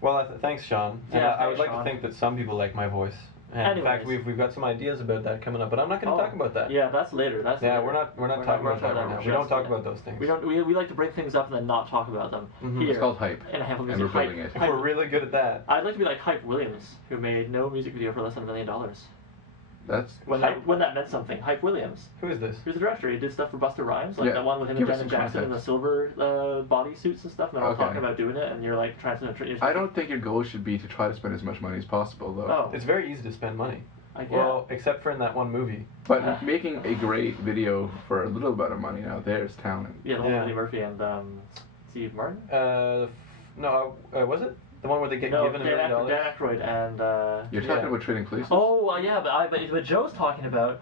Well, thanks, Sean. And Yeah, I would like Sean. to think that some people like my voice. And in fact, Anyways. we've got some ideas about that coming up, but I'm not going to talk about that. Yeah, that's later. That's Yeah, later. we're not talking about that right now. We don't talk about those things. We don't. We like to bring things up and then not talk about them. Here. It's called hype. And have a And music we're building hype. it. We're really good at that. I'd like to be like Hype Williams, who made no music video for less than $1 million. That's When that meant something. Hype Williams. Who is this? He was the director. He did stuff for Busta Rhymes, like Yeah. that one with him Give and us Janet some Jackson in the context. silver bodysuits and stuff. And they're all Okay. talking about doing it, and you're like trying to. I don't think your goal should be to try to spend as much money as possible, though. Oh, It's very easy to spend money. yeah. Well, except for in that one movie. But making a great video for a little bit of money now, there's talent. Yeah, the one with Yeah. Eddie Murphy and Steve Martin. No, was it the one where they get No, given $1 million? Dan Aykroyd and. You're talking Yeah. about Trading Places? Oh, yeah, but Joe's talking about,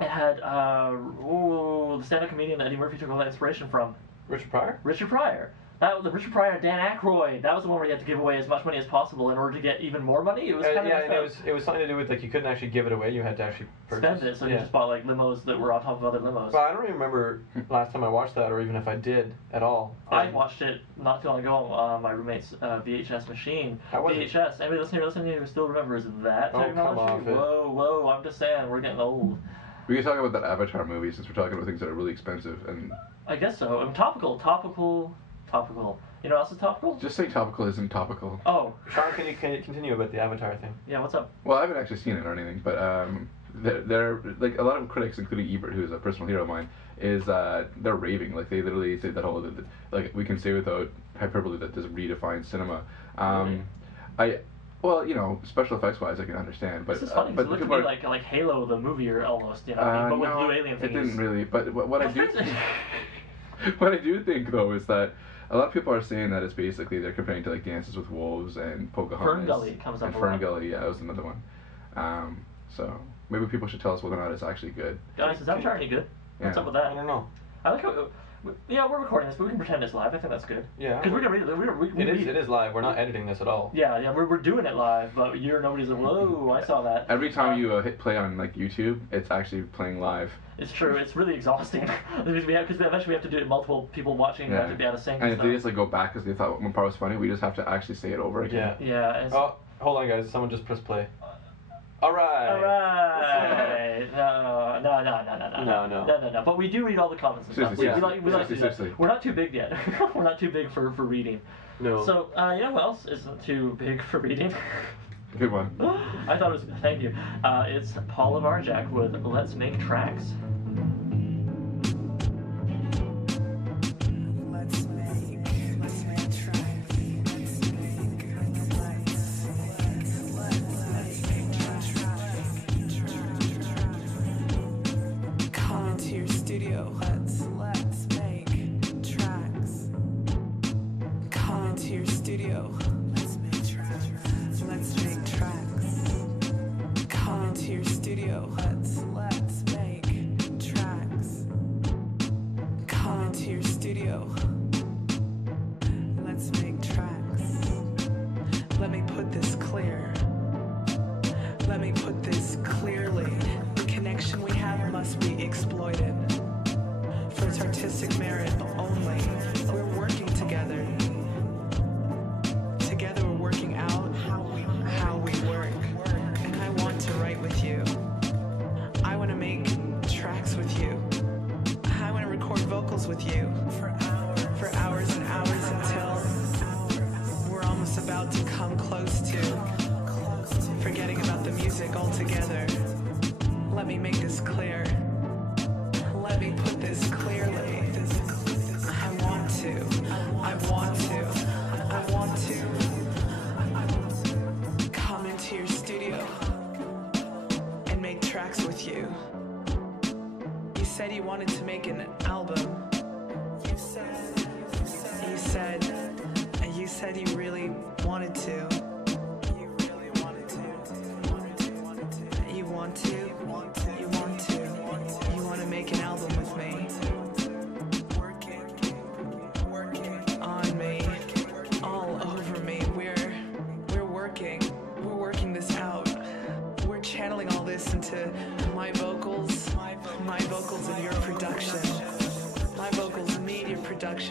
it had, the stand-up comedian that Eddie Murphy took all that inspiration from. Richard Pryor? Richard Pryor. That was the Richard Pryor and Dan Aykroyd. That was the one where you had to give away as much money as possible in order to get even more money. It was kind of Yeah, and it was something to do with like you couldn't actually give it away. You had to actually purchase. spend it, so yeah. you just bought like limos that were on top of other limos. Well, I don't even remember last time I watched that, or even if I did at all. I watched it not too long ago on my roommate's VHS machine. How was it? VHS. Anybody listening who still remembers that Oh, come technology? off it. Whoa! I'm just saying, we're getting old. We can talk about that Avatar movie since we're talking about things that are really expensive. And I guess so. Topical. You know what else is topical? just saying topical isn't topical. Oh, Sean, can you continue about the Avatar thing? yeah. What's up? Well, I haven't actually seen it or anything, but they're like a lot of critics, including Ebert, who's a personal hero of mine, is they're raving. Like they literally say that whole like we can say without hyperbole that this redefines cinema. Well, you know, special effects wise, I can understand, but This is funny but because it people looked to me like Halo the movie or almost, you know, what I mean, but with no, blue alien it thingies. didn't really. But what I do what I do think though is that a lot of people are saying that it's basically they're comparing to like Dances with Wolves and Pocahontas. Ferngully comes up and a lot. Ferngully, yeah, that was another one. So maybe people should tell us whether or not it's actually good. Guys, is Avatar any good? What's Yeah. up with I that? don't know. I like how. Yeah, we're recording this, but we can pretend it's live. I think that's good. Yeah. Because we're gonna read it. It is live. We're not editing this at all. Yeah, we're doing it live, but nobody's like, whoa, I saw that. Every time you hit play on like YouTube, it's actually playing live. It's true. It's really exhausting because eventually we have to do it multiple people watching. We have to be out of sync. And if stuff. they just like go back because they thought one part was funny, we just have to actually say it over again. Yeah. Yeah. And Oh, hold on, guys. Someone just pressed play. All right. All right. No. But we do read all the comments and stuff. Seriously, We like to do that. seriously. We're not too big yet. We're not too big for reading. No. So you know what else isn't too big for reading? Good one. I thought it was. Thank you. It's Paula Varjack with "Let's Make Tracks."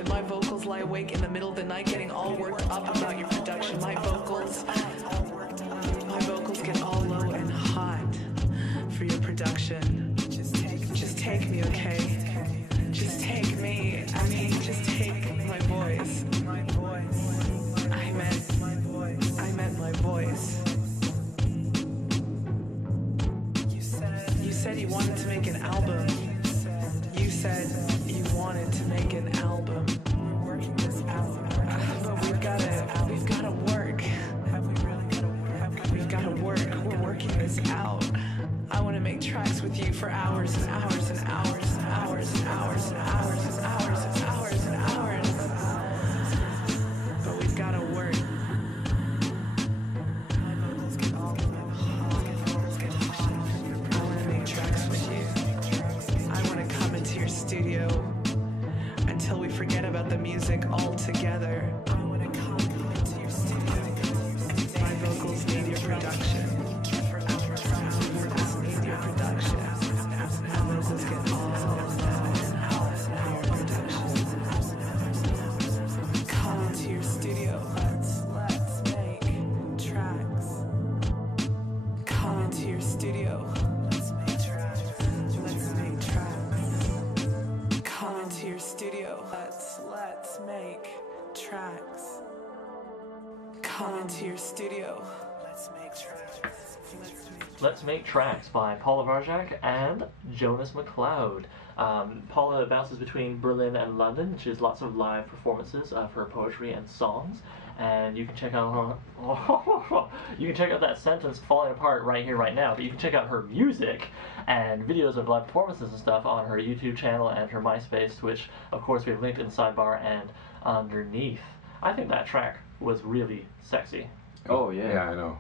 My vocals lie awake in the middle of the night getting all worked up about your Let's make tracks. Come into your studio. Let's make tracks. Let's Make Tracks by Paula Varjack and Jonas McLeod. Paula bounces between Berlin and London. She has lots of live performances of her poetry and songs, and you can check out that sentence falling apart right here, right now. But you can check out her music and videos of live performances and stuff on her YouTube channel and her MySpace, which of course we have linked in the sidebar and underneath. I think that track was really sexy. Oh yeah. Yeah, I know.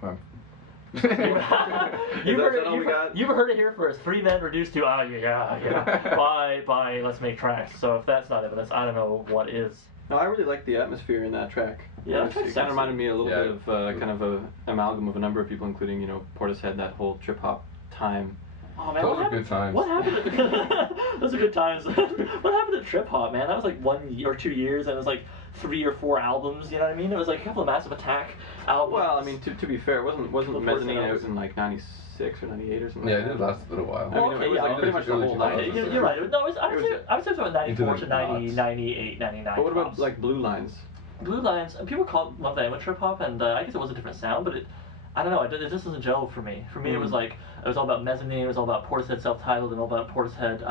You've heard it here first. 3 men reduced to by Let's Make Tracks. So if that's not evidence, I don't know what is. No, I really like the atmosphere in that track. Yeah, it kind of reminded me a little bit of kind of a amalgam of a number of people, including Portishead, that whole trip hop time. Oh man, those are good times. What happened? Those are good times. What happened to trip hop, man? That was like 1 or 2 years, and it was like 3 or 4 albums. You know what I mean? It was like a couple of Massive Attack albums. Well, I mean, to be fair, wasn't Mezzanine out in like '96 or '98 or something? Yeah, like it did last a little while. Well, I mean, it was like pretty much the whole night. You're right. No, I would say it was about 94 to 90, aughts. 98, 99. But what about tops. like Blue Lines? Blue Lines? People lump that in with trip hop, and I guess it was a different sound, but I don't know. It just doesn't gel for me. For me, it was like it was all about Mezzanine. It was all about Portishead self-titled, and all about Portishead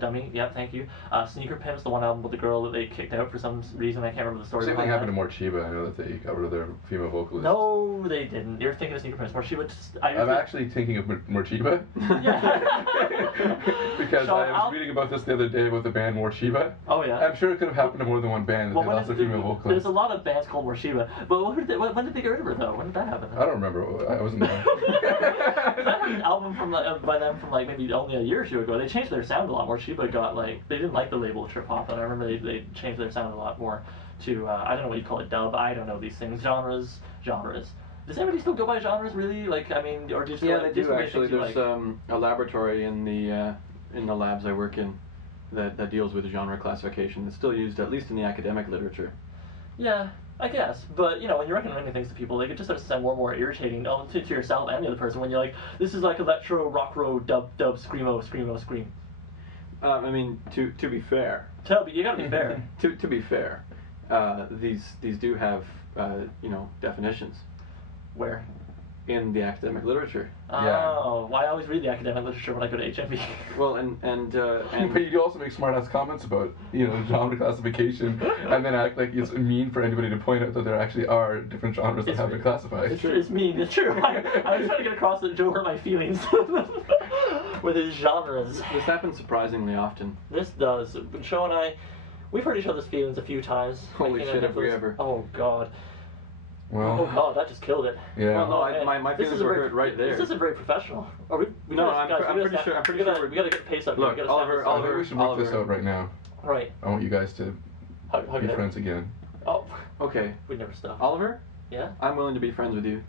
Dummy. Yeah, thank you. Sneaker Pimps, the one album with the girl that they kicked out for some reason. I can't remember the story. Same thing behind happened that. to Morchiba. I know that they got rid of their female vocalist. No, they didn't. You're thinking of Sneaker Pimps. Morchiba I'm actually thinking of Morchiba. Because So I was reading about this the other day about the band Morchiba. Oh yeah. I'm sure it could have happened to more than one band. Well, They lost their female there's vocalist. a lot of bands called Morchiba, but when did they get rid of her though? When did that happen? I don't remember. I wasn't there. I heard an album by them from like maybe only a year or 2 ago. They changed their sound a lot more. Morchiba got like they didn't like the label trip hop, and I remember they changed their sound a lot more to I don't know what you call it, dub. I don't know these things. Genres. Does anybody still go by genres really? Like I mean, or do you still, Yeah, they do actually. There's like... a laboratory in the labs I work in that deals with genre classification. It's still used at least in the academic literature. Yeah, I guess. But, when you're recommending things to people, like, it just starts to sound more and more irritating to yourself and the other person when you're like, this is like electro, rock, roll, dub, screamo, scream. I mean, to be fair. You gotta be fair. To be fair, these do have, definitions. Where? In the academic literature. Oh, well, I always read the academic literature when I go to HMV. Well, and but you also make smart-ass comments about, genre classification, and then act like it's mean for anybody to point out that there actually are different genres that have been classified. It's mean. It's true. I was trying to get across that Joe hurt my feelings with his genres. This happens surprisingly often. This does. Joe and I, we've hurt each other's feelings a few times. Holy shit, have we ever. Oh, God. Well, Oh God, that just killed it. yeah. Well, no, my feelings were hurt right there. This isn't very professional. No, I'm pretty sure. We gotta get the pace up. Look, Oliver, I think we should work this out right now. Right. I want you guys to Hug be it. friends again. Oh, Okay, we never stop. Oliver, Yeah. I'm willing to be friends with you.